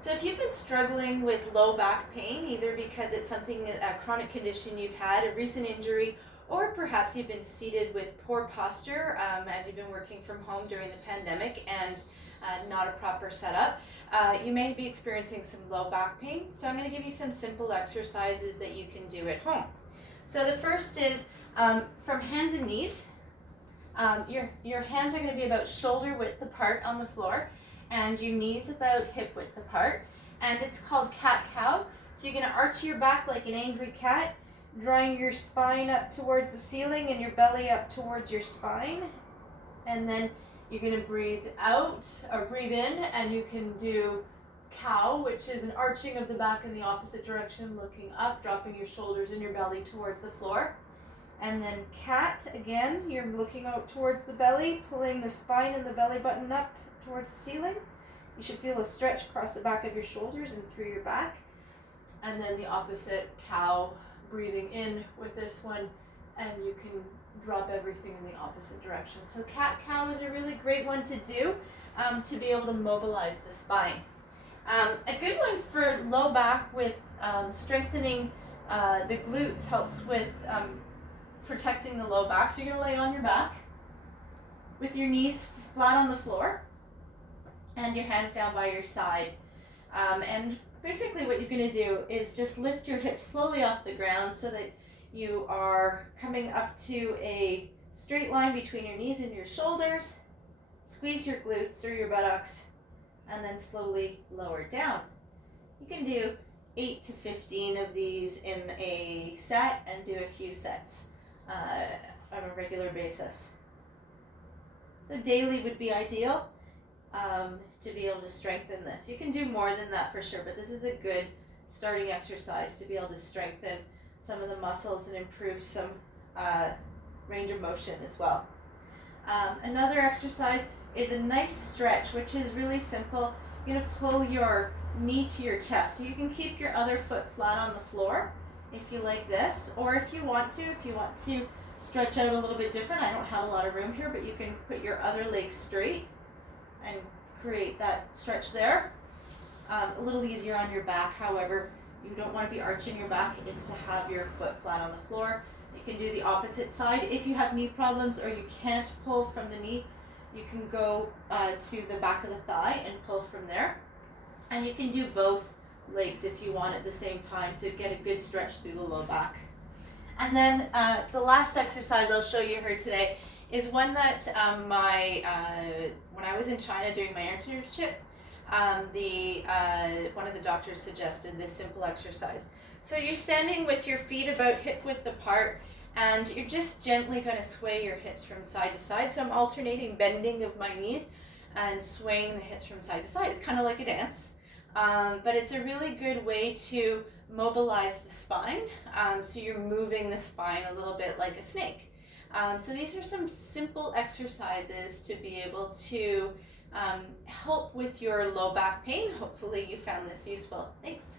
So if you've been struggling with low back pain, either because it's something, a chronic condition you've had, a recent injury, or perhaps you've been seated with poor posture as you've been working from home during the pandemic and not a proper setup, you may be experiencing some low back pain. So I'm going to give you some simple exercises that you can do at home. So the first is from hands and knees. Your hands are going to be about shoulder width apart on the floor, and your knees about hip width apart, and it's called cat-cow. So you're going to arch your back like an angry cat, drawing your spine up towards the ceiling and your belly up towards your spine, and then you're going to breathe out or breathe in, and you can do cow, which is an arching of the back in the opposite direction, looking up, dropping your shoulders and your belly towards the floor. And then cat, again, you're looking out towards the belly, pulling the spine and the belly button up towards the ceiling. You should feel a stretch across the back of your shoulders and through your back. And then the opposite, cow, breathing in with this one, and you can drop everything in the opposite direction. So cat-cow is a really great one to do to be able to mobilize the spine. A good one for low back with strengthening the glutes helps with protecting the low back. So you're going to lay on your back with your knees flat on the floor and your hands down by your side. And basically what you're going to do is just lift your hips slowly off the ground so that you are coming up to a straight line between your knees and your shoulders. Squeeze your glutes or your buttocks and then slowly lower down. You can do 8 to 15 of these in a set and do a few sets on a regular basis. So daily would be ideal to be able to strengthen this. You can do more than that for sure, but this is a good starting exercise to be able to strengthen some of the muscles and improve some range of motion as well. Another exercise is a nice stretch, which is really simple. You're going to pull your knee to your chest. So you can keep your other foot flat on the floor if you like this, or if you want to stretch out a little bit different. I don't have a lot of room here, but you can put your other leg straight and create that stretch there. A little easier on your back, however, you don't want to be arching your back, is to have your foot flat on the floor. You can do the opposite side. If you have knee problems or you can't pull from the knee, you can go to the back of the thigh and pull from there. And you can do both legs if you want at the same time to get a good stretch through the low back. And then the last exercise I'll show you here today is one that when I was in China doing my internship, one of the doctors suggested this simple exercise. So you're standing with your feet about hip width apart, and you're just gently going to sway your hips from side to side. So I'm alternating bending of my knees and swaying the hips from side to side. It's kind of like a dance, but it's a really good way to mobilize the spine. So you're moving the spine a little bit like a snake. So these are some simple exercises to be able to help with your low back pain. Hopefully you found this useful. Thanks.